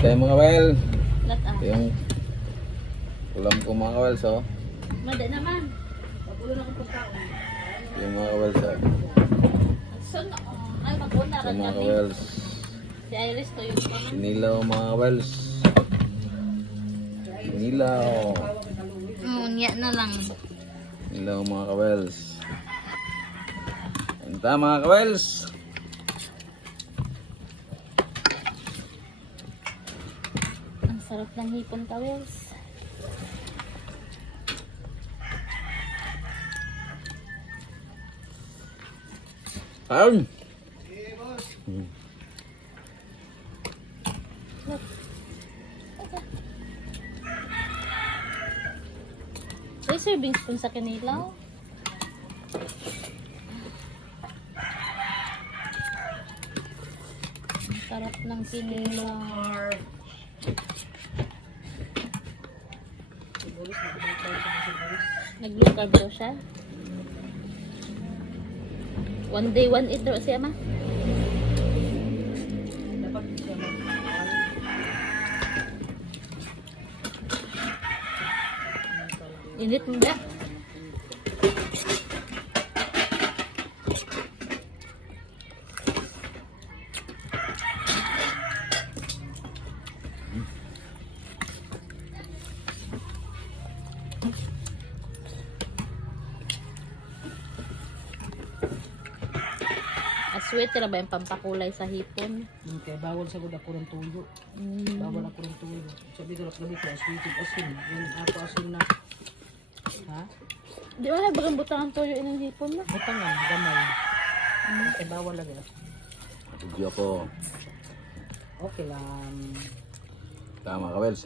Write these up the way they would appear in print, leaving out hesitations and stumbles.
tayo mga kawel. Lata. Ito yung ulam ko mga kawel. So, Mada naman. ito yung mga kawel. So, So, ay maguna ito rin mga kami. kawel. Si Iris to yung naman. Sinilaw mga kawel. Sinilaw. Niya na lang. Sinilaw mga kawel. Ito mga kawel. Ang sarap ng hipon kawels. Ayun. May serving spoon sa kanilaw. Ang sarap ng kinilaw. Nag-low carb daw siya. One day, one eat daw siya ma. Init mo ba? Aswete na ba yung pampakulay sa hipon? Kaya bawal sa gud ako ng tuyo. Bawal ako ng tuyo. Sabi ko labi ko sweeted asin. Yan ako asin na. Ha? Di ba na bagang butang toyo inang hipon na? Butang nga gamay. Kaya bawal lagi. Video ko. Okay lang. Tama kawel.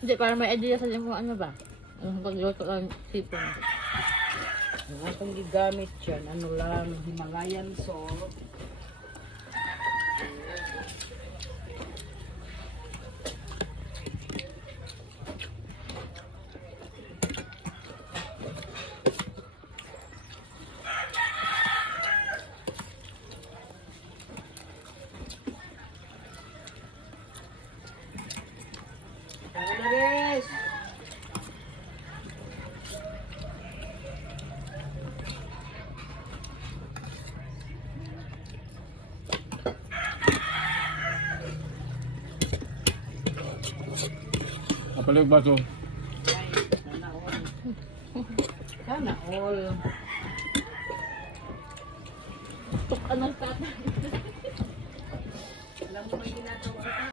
Hindi, para may idea sa mo ano ba? Ang pagluto ng hipon. Ang atong gigamit yan, ano lang, Himalayan salt. Res! Apa yung baso? Sana all. Sana all. Tuk ano tatay. Alam mo may ginagawa.